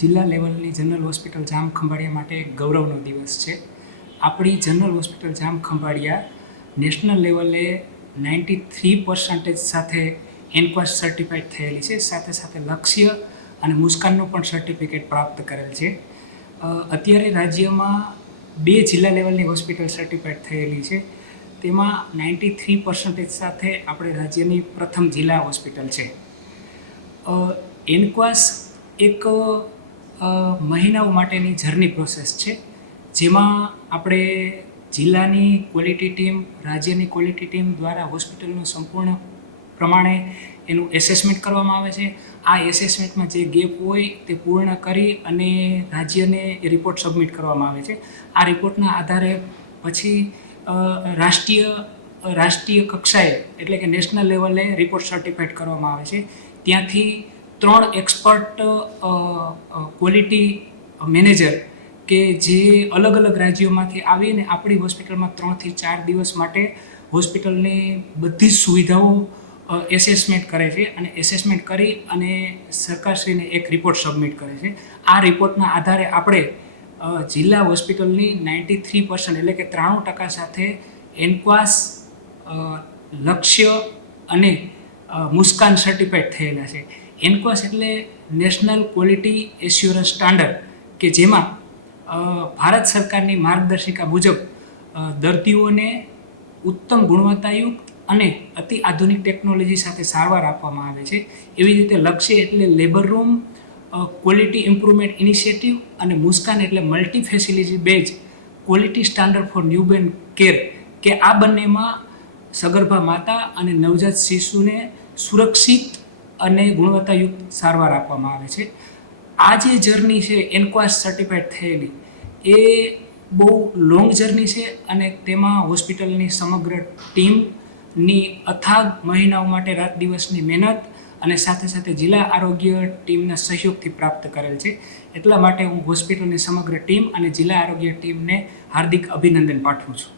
જિલ્લા લેવલની general hospital જામ ખંભાળિયા માટે એક ગૌરવનો દિવસ છે. આપણી જનરલ હોસ્પિટલ જામ ખંભાળિયા નેશનલ લેવલે 93% સાથે એનક્વાસ સર્ટિફાઈડ થયેલી છે. સાથે સાથે લક્ષ્ય અને મુસ્કાનનું પણ સર્ટિફિકેટ પ્રાપ્ત કરેલ છે. અત્યારે રાજ્યમાં 2 જિલ્લા લેવલની હોસ્પિટલ સર્ટિફાઈડ થયેલી છે. તેમાં 93% સાથે આપણે રાજ્યની પ્રથમ જિલ્લા હોસ્પિટલ છે. એનક્વાસ એક મહિનાઓ માટેની જર્ની પ્રોસેસ છે, જેમાં આપણે જિલ્લાની ક્વોલિટી ટીમ, રાજ્યની ક્વોલિટી ટીમ દ્વારા હોસ્પિટલનું સંપૂર્ણ પ્રમાણે એનું એસેસમેન્ટ કરવામાં આવે છે. આ એસેસમેન્ટમાં જે ગેપ હોય તે પૂર્ણ કરી અને રાજ્યને એ રિપોર્ટ સબમિટ કરવામાં આવે છે. આ રિપોર્ટના આધારે પછી રાષ્ટ્રીય કક્ષાએ એટલે કે નેશનલ લેવલે રિપોર્ટ સર્ટિફાઈડ કરવામાં આવે છે. ત્યાંથી 3 એક્સપર્ટ ક્વોલિટી મેનેજર કે જે અલગ અલગ રાજ્યોમાંથી આવીને આપણી હોસ્પિટલમાં 3 થી 4 દિવસ માટે હોસ્પિટલની બધી જ સુવિધાઓ એસેસમેન્ટ કરે છે અને એસેસમેન્ટ કરી અને સરકારશ્રીને એક રિપોર્ટ સબમિટ કરે છે. આ રિપોર્ટના આધારે આપણે જિલ્લા હોસ્પિટલની 93% એટલે કે 93% સાથે એનક્વાસ, લક્ષ્ય અને મુસ્કાન સર્ટિફાઈડ થયેલા છે. એનક્વાસ એટલે નેશનલ ક્વોલિટી એશ્યોરન્સ સ્ટાન્ડર્ડ, કે જેમાં ભારત સરકારની માર્ગદર્શિકા મુજબ દર્દીઓને ઉત્તમ ગુણવત્તાયુક્ત અને અતિ આધુનિક ટેકનોલોજી સાથે સારવાર આપવામાં આવે છે. એવી રીતે લક્ષ્ય એટલે labour room quality improvement initiative અને મુસ્કાન એટલે multi facility base quality standard for newborn care, કે આ બંનેમાં સગર્ભા માતા અને નવજાત શિશુને સુરક્ષિત અને ગુણવત્તાયુક્ત સારવાર આપવામાં આવે છે. આ જે જર્ની છે એનક્વાસ સર્ટિફાઈડ થયેલી, એ બહુ લોંગ જર્ની છે અને તેમાં હોસ્પિટલની સમગ્ર ટીમની અથાગ મહિનાઓ માટે રાત દિવસની મહેનત અને સાથે સાથે જિલ્લા આરોગ્ય ટીમના સહયોગથી પ્રાપ્ત કરેલ છે. એટલા માટે હું હોસ્પિટલની સમગ્ર ટીમ અને જિલ્લા આરોગ્ય ટીમને હાર્દિક અભિનંદન પાઠવું છું.